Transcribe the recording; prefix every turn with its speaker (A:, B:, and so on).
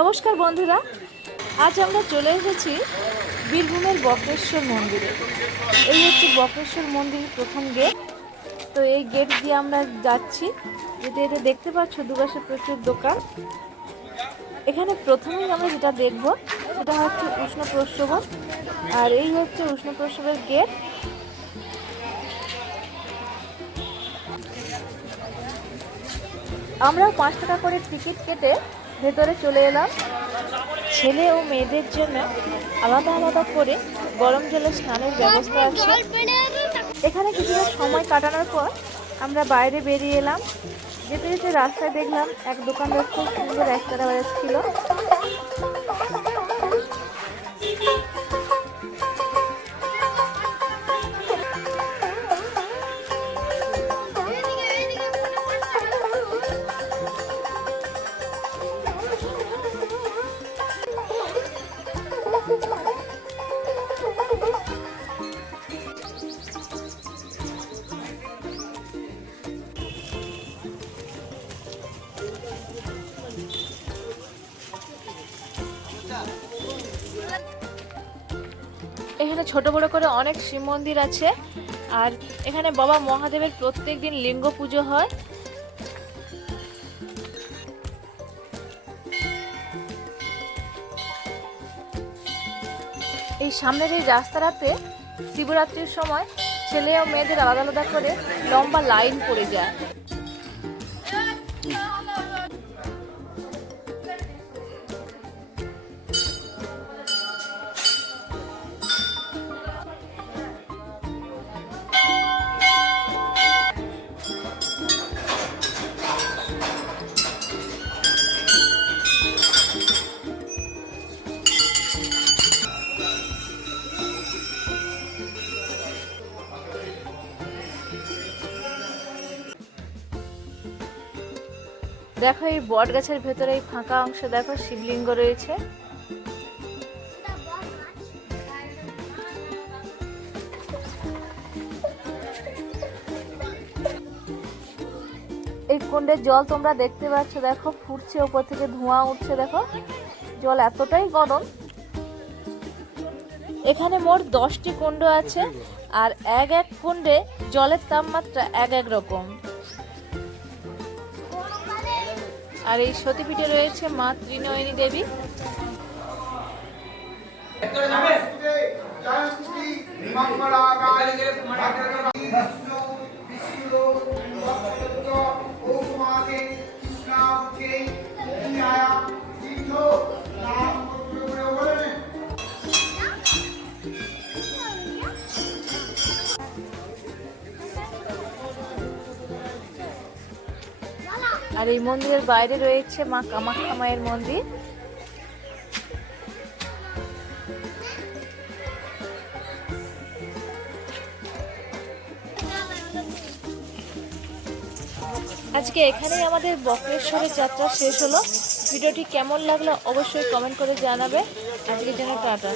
A: নমস্কার বন্ধুরা, আজ আমরা চলে এসেছি বীরভূমের বক্রেশ্বর মন্দিরে। এই হচ্ছে বক্রেশ্বর মন্দিরের প্রথম গেট। তো এই গেট দিয়ে আমরা যাচ্ছি। যেতে এটা দেখতে পাচ্ছ, দুপাশে প্রচুর দোকান। এখানে প্রথমেই আমরা যেটা দেখব, সেটা হচ্ছে উষ্ণ প্রস্রবণ আর এই হচ্ছে উষ্ণ প্রস্রবের গেট। আমরা পাঁচ টাকা করে টিকিট কেটে ভেতরে চলে এলাম। ছেলে ও মেয়েদের জন্য আলাদা আলাদা করে গরম জলে স্নানের ব্যবস্থা আছে। এখানে কিছুটা সময় কাটানোর পর আমরা বাইরে বেরিয়ে এলাম। যেতে যেতে রাস্তায় দেখলাম এক দোকানদার খুব সুন্দর একটা বাজাচ্ছিল এখানে ছোট বড় করে অনেক শিব মন্দির আছে। আর এখানে বাবা মহাদেবের প্রত্যেক দিন লিঙ্গ পুজো হয়। এই সামনের এই রাস্তাটাতে শিবরাত্রির সময় ছেলে ও মেয়েদের আলাদা আলাদা করে লম্বা লাইন পড়ে যায়। দেখো, এই বট গাছের ভেতরে এই ফাঁকা অংশে দেখো, শিবলিঙ্গ রয়েছে। এই কুণ্ডের জল তোমরা দেখতে পাচ্ছ, দেখো, ফুটছে ওপর থেকে, ধোঁয়া উঠছে, দেখো। জল এতটাই গরম। এখানে মোট দশটি কুণ্ড আছে, আর এক এক কুণ্ডে জলের তাপমাত্রা এক এক রকম। আর এই সতীপীঠে রয়েছে মা ত্রিনয়নী দেবী। আর এই মন্দিরের বাইরে রয়েছে মা কামাখ্যা মায়ের মন্দির। আজকে এখানেই আমাদের বক্রেশ্বরের যাত্রা শেষ হলো। ভিডিওটি কেমন লাগল অবশ্যই কমেন্ট করে জানাবে। আজকের জন্য টাটা।